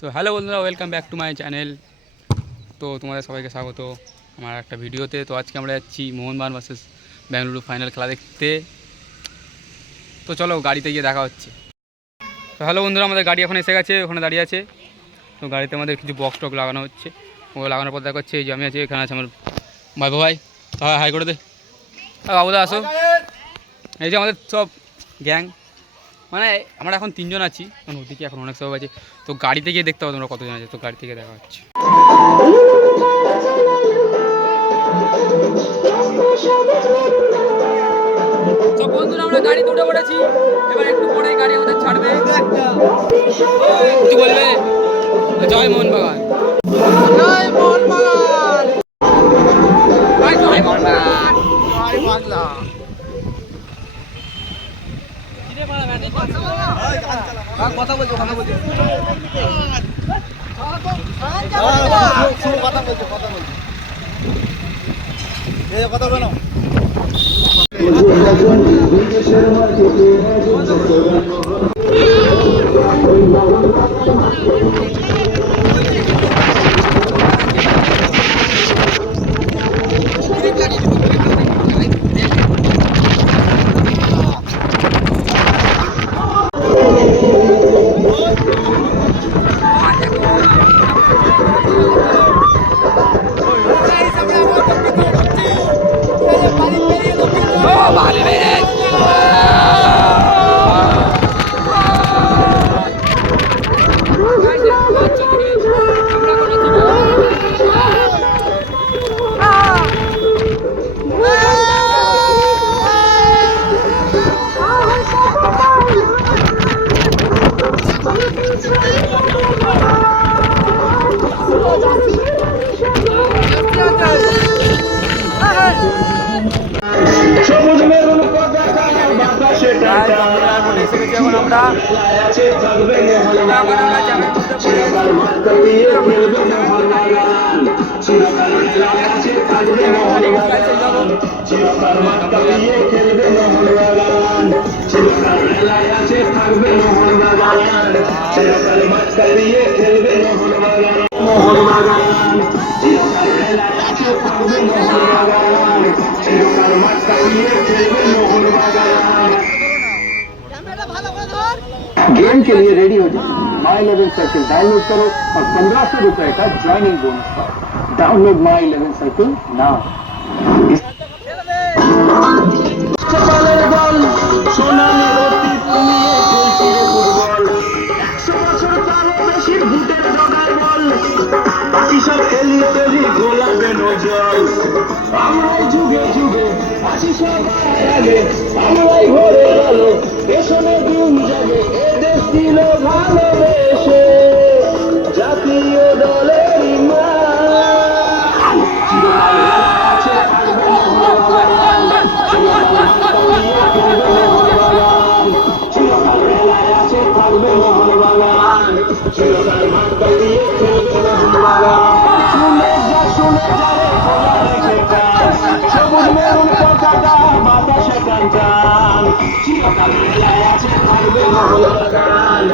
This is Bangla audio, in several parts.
সো হ্যালো বন্ধুরা, welcome back to my channel. তো তোমাদের সবাইকে স্বাগত আমার একটা ভিডিওতে। তো আজকে আমরা যাচ্ছি মোহনবাগান ভার্সেস বেঙ্গালুরু ফাইনাল খেলা দেখতে। তো চলো গাড়িতে গিয়ে দেখা হচ্ছে। তো হ্যালো বন্ধুরা, আমাদের গাড়ি এখন এসে গেছে, ওখানে দাঁড়িয়ে আছে। তো গাড়িতে আমাদের কিছু বক্স টক লাগানো হচ্ছে। ওগুলো লাগানোর পর দেখা হচ্ছে এই যে আমি আছি, এখানে আছে আমার ভাই হাই করে দে। বাবুদা আসো। এই যে আমাদের সব গ্যাং, মানে আমরা এখন 3 জন আছি, ওদিকে এখন অনেক সব আছে। তো গাড়িতে গিয়ে দেখতে পাবো তোমরা কতজন আছে। তো গাড়ি থেকে দেখা হচ্ছে। তো বন্ধুরা, আমরা গাড়ি উঠে পড়েছি। এবার একটু পরেই গাড়ি আমাদের ছাড়বে। কিছু বলবে? জয় মোহনবাগান, জয় মোহনবাগান, জয় মোহনবাগান, জয় বাংলা। কথা বলছো কথা বলছো কথা বলো। गेम के लिए रेडी हो जाए माई 11 सर्किल डाउनलोड करो और 1500 रुपए का ज्वाइनिंग बोनस पाओ। Download my 11 circle now. যুগে যুগে আসি সবাই আগে, আমরাই ঘরে গেল পেছনে দিন যাবে। এ দেশ ছিল ভালোবেসে জাতীয় দলের থাকবে মোহনবাগান, চিরকাল মাঠটা দিয়ে খেলবে মোহনবাগান। শুনে যা শুনে যারে খোলা রেখে কাজ, সবুজ মেরুন পতাকা বাতাসে টান, চিরকাল মেলায় আছে থাকবে মোহনবাগান।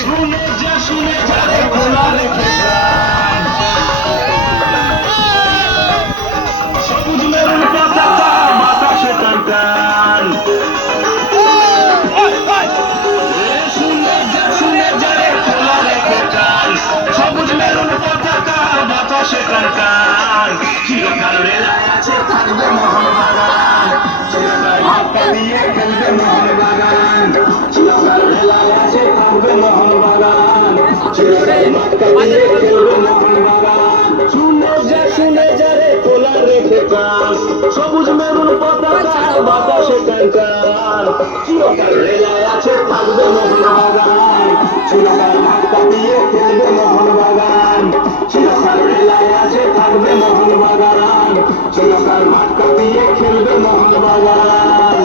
শুনে যা শুনে যারে খোলা রেখে কানকান শুনে যারে খোলা রেখে কান সবুজ মেরুন পতাকা বাতাসে কানকান চিরকাল রেলায় আছে থাকবে মোহনবাগান চিরকাল হাতটা দিয়ে খেলবে মোহনবাগান চিরকাল রেলায় আছে থাকবে মোহনবাগান চিরকাল হাতটা দিয়ে খেলবে মোহনবাগান শুনে যারে খোলা রেখে কান সবুজ মেরুন পতাকা বাতাসে কানকান চিরকাল রেলায় আছে থাকবে মোহনবাগান চিরকাল হাতটা দিয়ে খেলবে মোহনবাগান চিরকাল রেলায় আছে থাকবে মোহনবাগান চিরকাল হাতটা দিয়ে খেলবে মোহনবাগান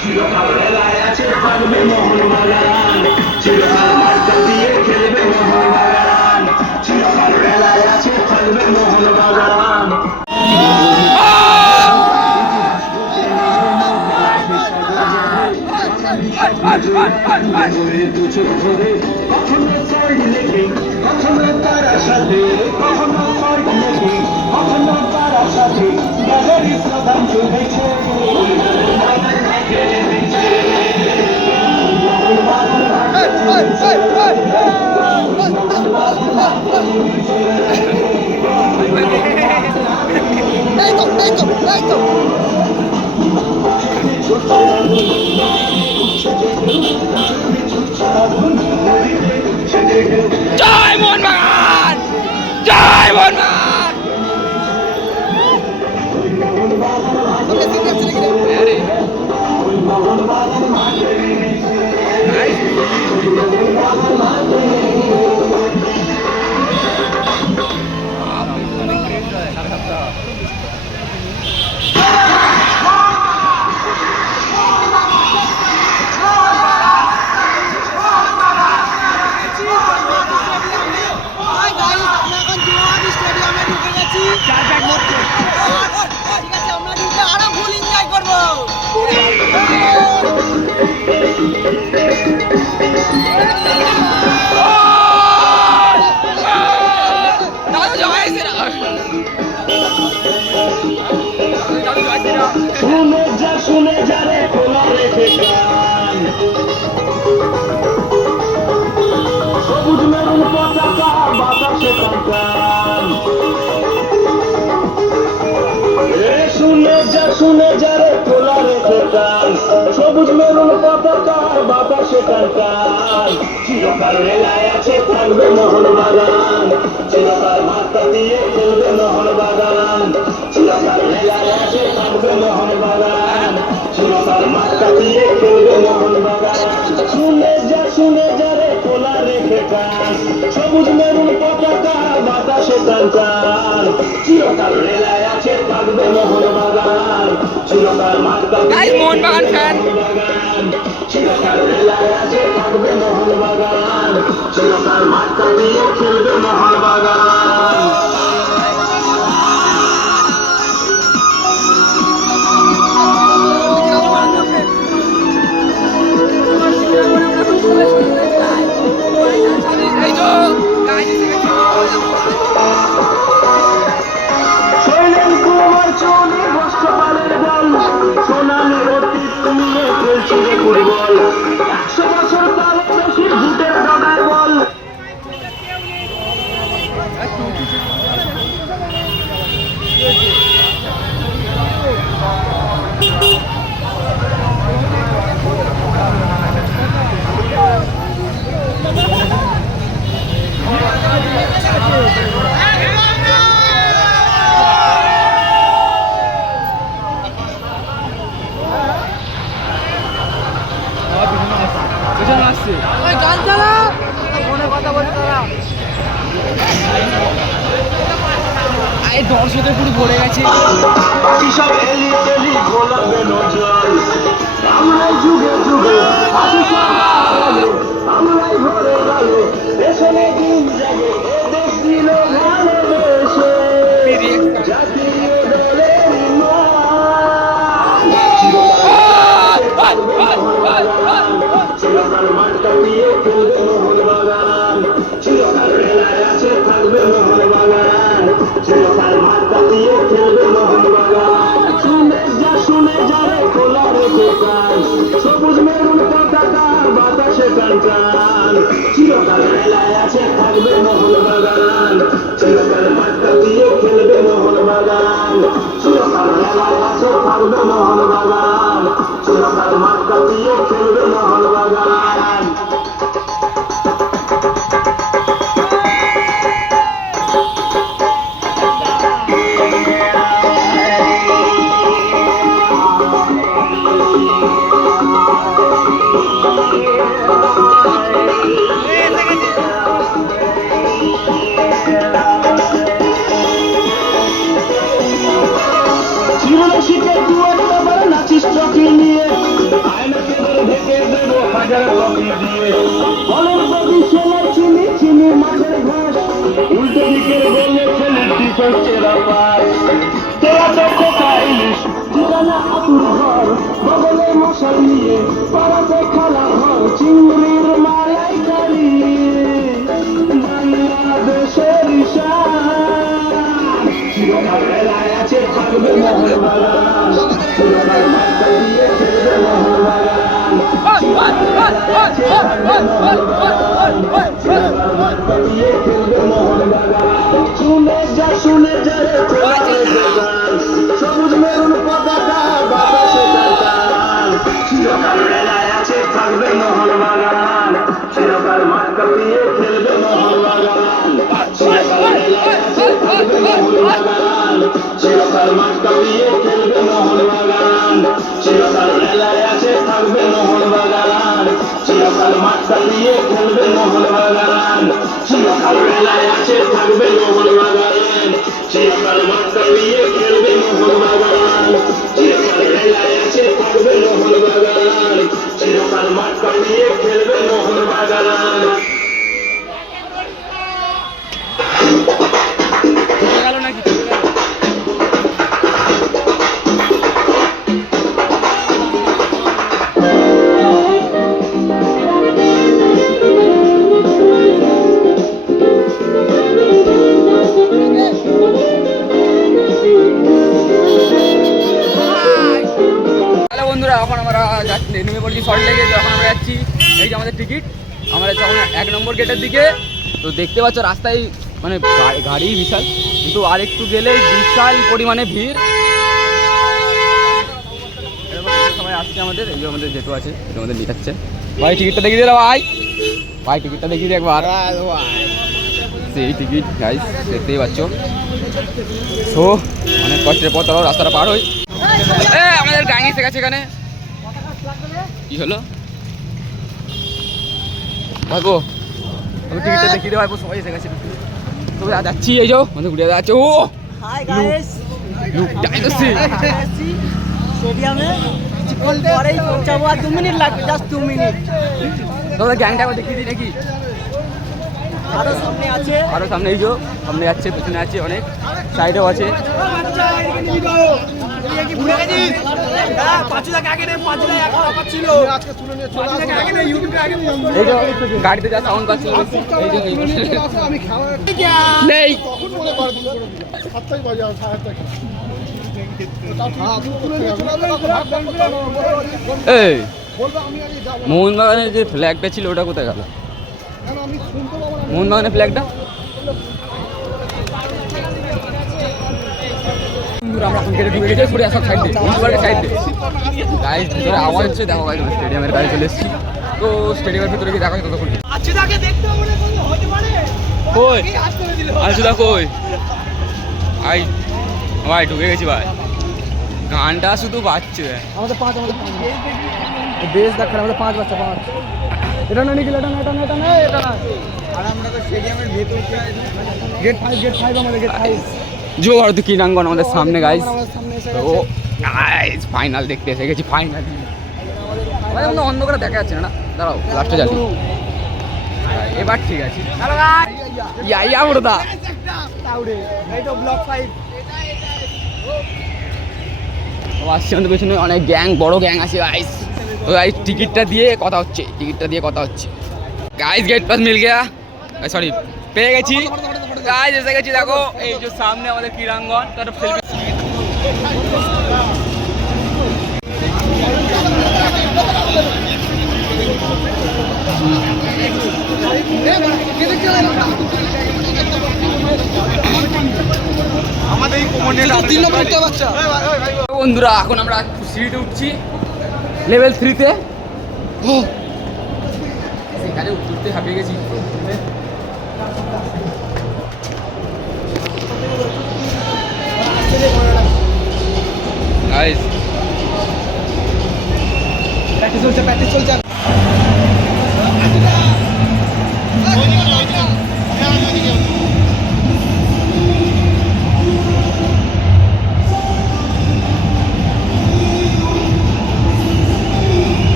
চিরকাল রেলায় আছে থাকবে মোহনবাগান চিরকাল মাঠটা দিয়ে খেলবে মোহনবাগান চিরকাল রেলায় আছে থাকবে মোহনবাগান কখনো সাইড লেগে কখনো তারা সাথে কখনো সাইড লেগে কখনো তারা সাথে বাজারি প্রধান চলেছে জয় মোহনবাগান জয় মোহনবাগান শুনে যারে খোলা রেখে কান সবুজ মেরুন পতাকা বাতাসে কানকান শুনে যারে খোলা রেখে কান সবুজ মেরুন পতাকা বাতাসে কানকান চিরকাল রেলায় আছে থাকবে মোহনবাগান চিরকাল হাতটা দিয়ে খেলবে মোহনবাগান চিরকাল রেলায় আছে থাকবে মোহনবাগান চিরকাল মাঠটা দিয়ে খেলবে মোহনবাগান শুনে যারে খোলা রেখে কান সবুজ মেরুন পতাকা বাতাসে কানকান চিরকাল রেলায় আছে থাকবে মোহনবাগান চিরকাল মাঠটা দিয়ে মোহনবাগান ফ্যান চিরকাল রেলায় আছে থাকবে মোহনবাগান চিরকাল মাঠটা দিয়ে খেলবে মোহনবাগান শৈলেন কুমার চৌধুরী বস্ত্রপালের দল সোনালী অতীত নিয়ে খেলছে ফুটবল 100 বছর তার বেশি ভুটের ডগায় বল কি সব এলিয়ে এলি গোলাপে নজল আমরাই যুগে যুগে আসি সকালে আমরাই ঘরে গেলে পেছনে দিন জাগে এ দেশ দিল ভালোবেসে জাতীয় দলের চিরকাল মাঠ কাঁপিয়ে খেলবে মোহনবাগান চিরকাল রেলায় আছে থাকবে মোহনবাগান চিরকাল মাঠ কাঁপিয়ে খেলবে মোহনবাগান শুনে যা রে খোলা রেখে কান সবুজ মেরুন পতাকা বাতাসে টান টান চিরকাল রেলায় আছে থাকবে মোহনবাগান চিরকাল মাঠ কাঁপিয়ে খেলবে মোহনবাগান চিরকাল রেলায় আছে থাকবে মোহনবাগান চিরকাল মাঠ কাঁপিয়ে খেলবে মোহনবাগান উল্টো দিকের বলে ছেলে ডিফেন্সেরা পাস তোরা তো কোথাইলিস ঠিকানা আতুর ঘর বগলে মশাল নিয়ে পাড়াতে খেলা ঘর চিংড়ির মালাইকারি বাংলাদেশের ঈশান চিরকাল রেলায় আছে থাকবে মোহনবাগান চিরকাল মাথা দিয়ে খেলবে মোহনবাগান চিরকাল রেলায় আছে থাকবে মোহনবাগান চিরকাল মাথা দিয়ে খেলবে মোহনবাগান শুনে যা রে খোলা রেখে গান সবুজ মেরুন পতাকা বাতাসে টান চিরকাল রেলায় আছে থাকবে মোহনবাগান চিরকাল মাঠ কাঁপিয়ে খেলবে মোহনবাগান চিরকাল রেলায় আছে থাকবে মোহনবাগান চিরকাল মাঠ কাঁপিয়ে খেলবে মোহনবাগান চিরকাল রেলায় আছে থাকবে মোহনবাগান চিরকাল মাঠ কাঁপিয়ে খেলবে মোহনবাগান চিরকাল রেলায় আছে থাকবে মোহনবাগান চিরকাল মাঠ কাঁপিয়ে খেলবে মোহনবাগান চিরকাল রেলায় আছে থাকবে মোহনবাগান চিরকাল মাঠ কাঁপিয়ে খেলবে মোহনবাগান গেল নাকি বন্ধুরা এখন আমরা নেমে পড়ছি শর্ট লেগে যখন আমরা যাচ্ছি এই যে আমাদের টিকিট আমরা যখন 1 নম্বর গেটের দিকে তো দেখতে পাচ্ছ রাস্তায় মানে গাড়ি বিশাল কিন্তু আর একটু গেলে বিশাল পরিমাণে ভিড় সবাই আসছে আমাদের এই যে আমাদের যেটু আছে এটা আমাদের লিখাচ্ছে ভাই টিকিটটা দেখিয়ে দিলাম ভাই টিকিটটা দেখিয়ে দিই একবার সেই টিকিট গাইস দেখতেই পাচ্ছ তো অনেক কষ্টের পর তাও রাস্তাটা পার হই আমাদের গাঙি এসে গেছে এখানে কি হলো ভাইবো আমি টিকিটটা দেখিয়ে দেবো ভাইবো সবাই এসে গেছে তো যাচ্ছি এই যাও আমাদের ঘুরিয়ে যাচ্ছে ও হাই গাইস স্টেডিয়ামে কিছুক্ষণ পরেই পৌঁছাবো আর 2 মিনিট লাগবে জাস্ট 2 মিনিট তোমাদের গ্যাংটা দেখিয়ে দিই নাকি আরো সামনে আছে আরো সামনে এই যে সামনে যাচ্ছে পেছনে আছে অনেক সাইডেও আছে গাড়িতে যা সাউন্ড পাচ্ছি নেই এই মোহনবাগানের যে ফ্ল্যাগটা ছিল ওটা কোথায় গেল মোহনবাগানের ফ্ল্যাগটা আমরা এখন গেটে ঢুকে গেছি পুরো সব সাইড দিয়ে মোহনবাগানের সাইড দিয়ে গাইস ভিতরে আওয়াজ হচ্ছে দেখো গাইস স্টেডিয়ামের গাড়ি চলে এসেছি তো স্টেডিয়ামের ভিতরে গিয়ে দেখা ততক্ষণ কই আচ্ছা কই আই ভাই ঢুকে গেছি ভাই গানটা শুধু বাজছে আমাদের 5 বেশ দেখার আমাদের 5 বাচ্চা 5 এটা না নিখিল এটা না আর আমরা তো স্টেডিয়ামের ভেতর গেট 5 আমাদের গেট 5 যুব ভারতী ক্রীড়াঙ্গন আমাদের সামনে গাইস। আমাদের সামনে এসে তো গেছে। গাইস ফাইনাল দেখতে এসে গেছি, ফাইনাল আমাদের অন্ধকারে দেখা যাচ্ছে না, দাঁড়াও লাস্টে যাচ্ছি। এবার ঠিক আছে, ইয়া মুর্দা তাউরে এই তো ব্লক 5 আসছে আমাদের পেছনে অনেক গ্যাং, বড় গ্যাং আছে গাইস। তো গাইস টিকিটটা দিয়ে কথা হচ্ছে, গাইস গেট পাস মিল গেয়া, সরি পেয়ে গেছি গাইস, এসে গেছি। দেখো এই যে সামনে আমাদের ক্রীড়াঙ্গন, তার সেলফি বন্ধুরা। এখন আমরা সিঁড়িতে উঠছি লেভেল 3-তে। সেখানে উঠতে হাঁপিয়ে গেছি। গাইস প্র্যাকটিস চলছে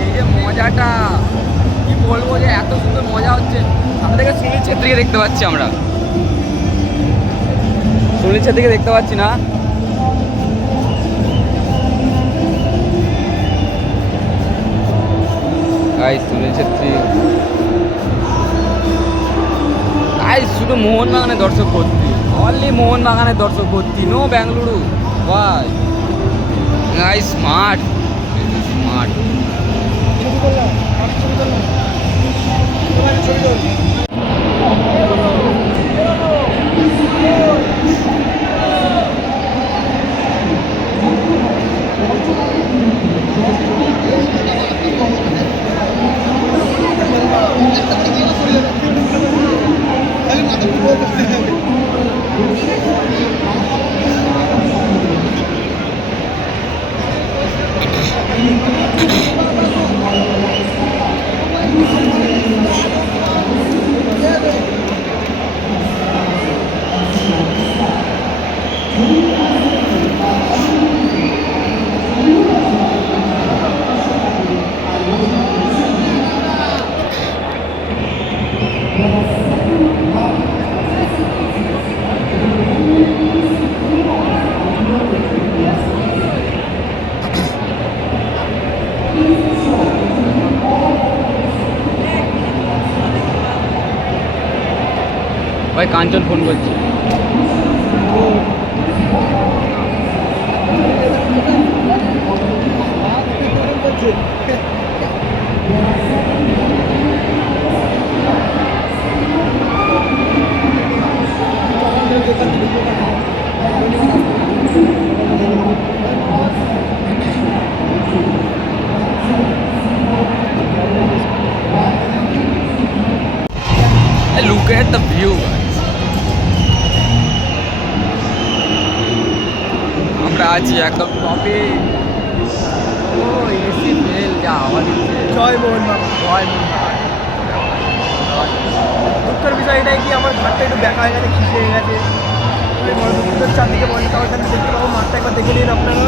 এই যে মজাটা কি বলবো, যে এত সুন্দর মজা হচ্ছে। আমাদেরকে সুনীল ছেত্রীকে দেখতে পাচ্ছি, আমরা সুনীল ছেত্রীকে দেখতে পাচ্ছি না। গাইস সুনীল ছেত্রী গাইস, শুধু মোহনবাগানের দর্শক ভর্তি, অনলি মোহনবাগানের দর্শক ভর্তি, নো বেঙ্গালুরু। ভাই গাইস স্মার্ট স্মার্ট। ছবি করলাম ছবি করলাম ছবি করলাম ভাই কাঞ্চন ফোন করছে। Look at the view guys. আমরা আছি একদম টপে। ও এসি ফেল, যা হাওয়া দিচ্ছে। জয় মোহনবাগান জয় মোহনবাগান। দুঃখের বিষয় এটাই কি আমার ঘরটা একটু দেখা হয়ে গেছে, খিসে হয়ে গেছে। ওই মরদুপুরের চারদিকে বলে তাও এখানে দেখতে পাবো, মাঠটা একবার দেখে নিন আপনারা।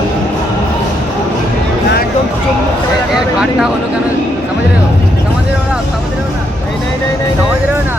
একদম চমক এর ঘাটটা হলো কেন समझ रहे हो? समझ रहे हो ना? समझ रहे हो ना? नहीं नहीं नहीं नहीं समझ रहे हो ना?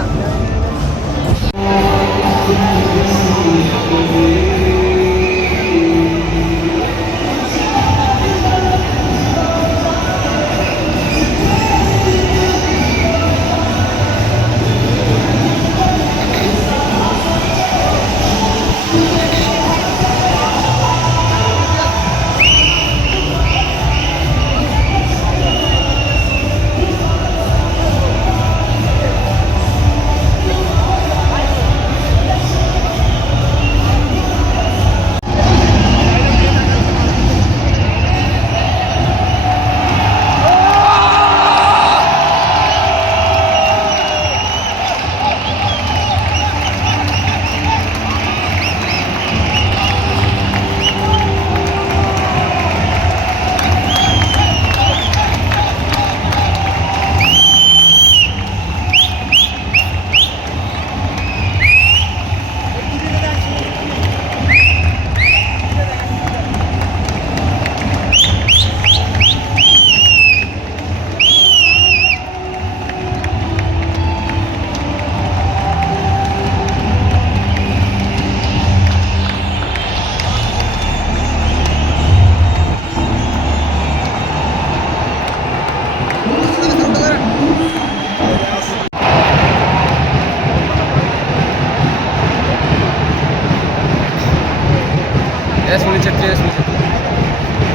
সুনীল ছেত্রী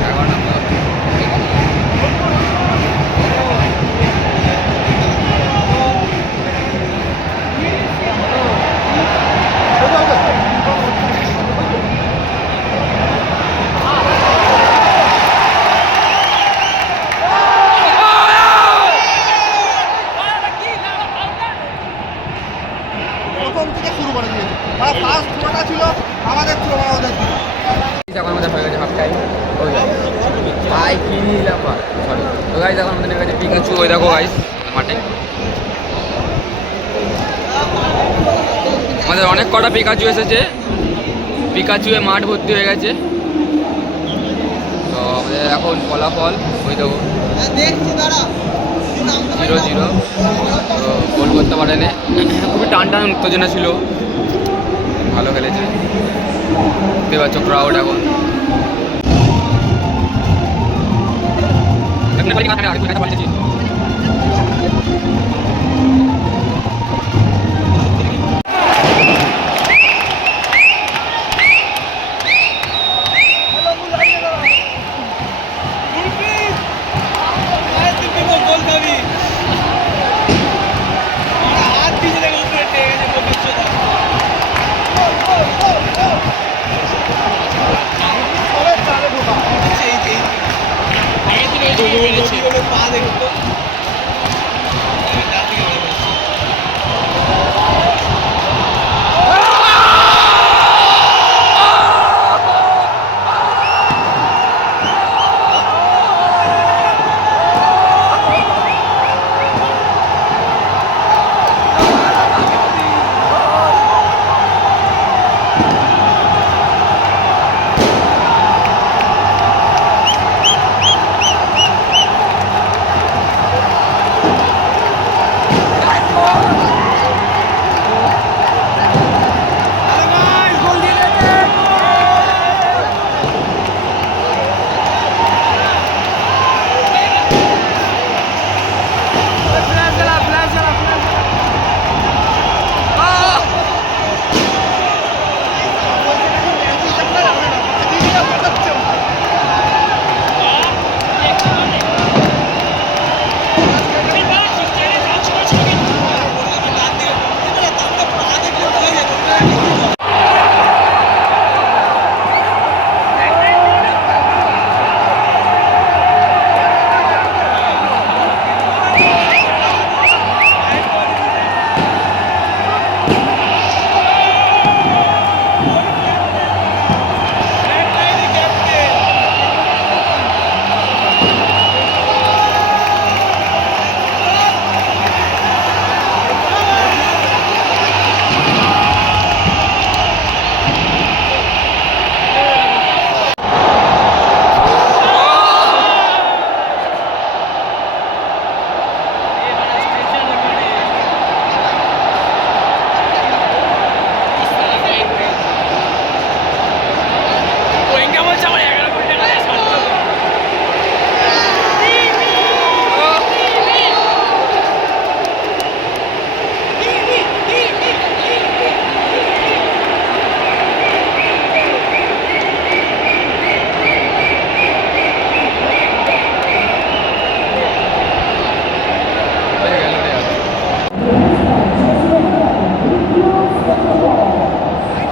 এখন আমরা প্রথম থেকে শুরু করে দিয়েছে মানে ফার্স্ট থ্রোটা ছিল আমাদের থ্রো ওদের ছিল। এখন আমাদের হয়ে গেছে হাফ টাইম ওই ভাই কি ব্যাপার সরি তো গাইজ এখন আমাদের নেমে গেছে পিকাচু ওই দেখো গাইজ মাঠে আমাদের অনেক কটা পিকাচু এসেছে পিকাচুয়ে মাঠ ভর্তি হয়ে গেছে তো আমাদের এখন ফলাফল ওই দেখো 0-0 তো গোল করতে পারেনি খুবই টান টান উত্তেজনা ছিল ভালো খেলেছে দেখতে পাচ্ছ ক্রাউড এখন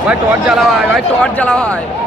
भाई टॉर्च जला हुआ है भाई टॉर्च जला हुआ है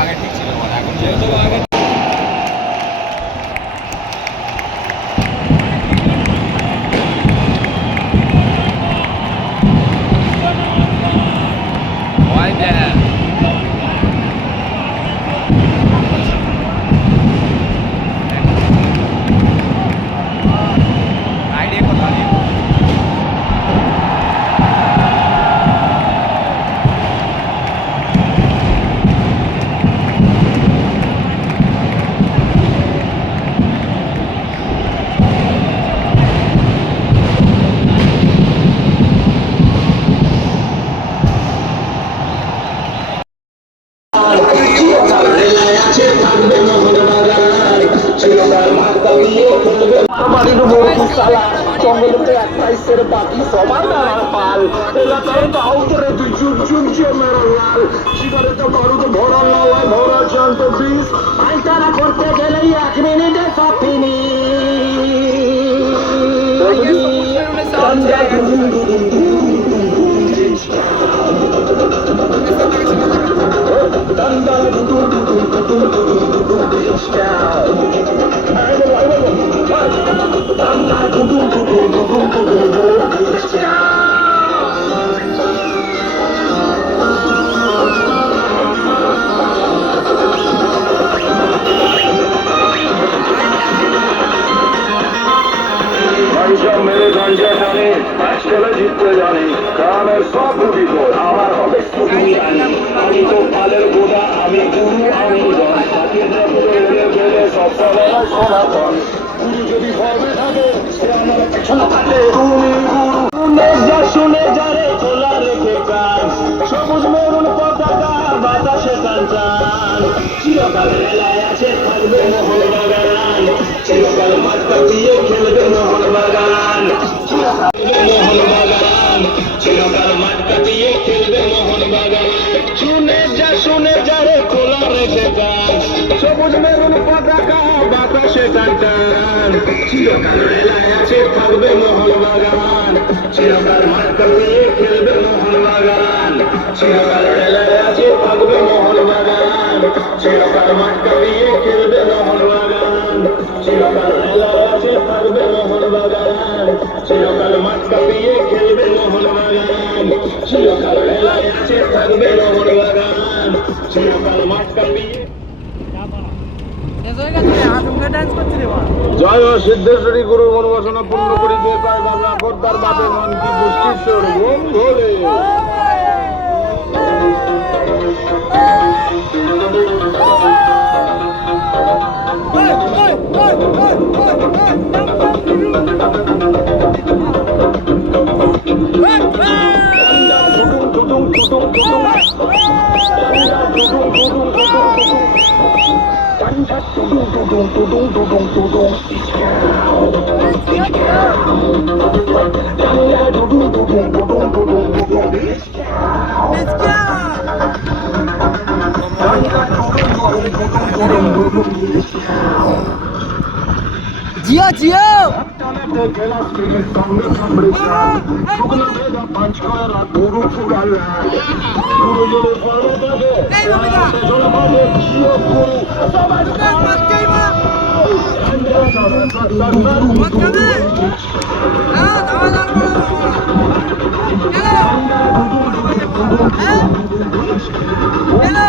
আগে ঠিক ছিল এখন Why there? Idea ko tadi. বাড়ির মুরগি সালা জঙ্গলেতে এক পাইসের বাকি সবার নানার পাল এলাকার তাও করে তুই চুপ চুপ মেরো লাল সিগারেটে বারুদ ভরা লাল ভরা জানত বিষ পাইতারা করতে গেলেই 1 মিনিটে সব ফিনি মেরে গঞ্জা জানে ম্যাচ খেলে জিততে জানি গ্রামের সব বুঝিত আমার হবে আমি তো পালের গোদা আমি গুরু আমি সব সময় সনাতন গুরু যদি হবে থাকে সে আমার পেছনে থাকে তুমি গুরু যা শুনে যারে খোলা রেখে কাজ সবুজ মেরুন পতাকা বাতাসে কাঞ্চান চিরকাল রেলায় আছে থাকবে মোহন বাগান চিরকাল মাঠ কাটিয়ে খেলবে মোহন বাগান মোহন বাগান চিরকাল মাঠ কাটিয়ে খেলবে মোহন বাগান শুনে যারে খোলা রেখে কাজ সবুজ মেরুন পতাকা বাতাসে কাঞ্চান চিরকাল রেলায় আছে থাকবে মোহন বাগান চিরকাল মাঠ কাটিয়ে খেলবে মোহন বাগান চিরকাল রেলায় আছে থাকবে মোহন বাগান চিরকাল মাঠ কাটিয়ে খেলবে মোহন বাগান চিরকাল রেলায় আছে থাকবে মোহন বাগান চিরকাল মাঠ কাটিয়ে খেলবে মোহন বাগান চিরকাল রেলায় আছে থাকবে মোহন বাগান চিরকাল মাঠ কাটিয়ে জয় ও সিদ্ধেশ্বরী গুরুর মনোবাসনা পূর্ণ করি যে কয় বাবা খোদ্দার বাপে মন কি দুষ্টিশ্বর ঘুম ভোলে জিও জিও Hello.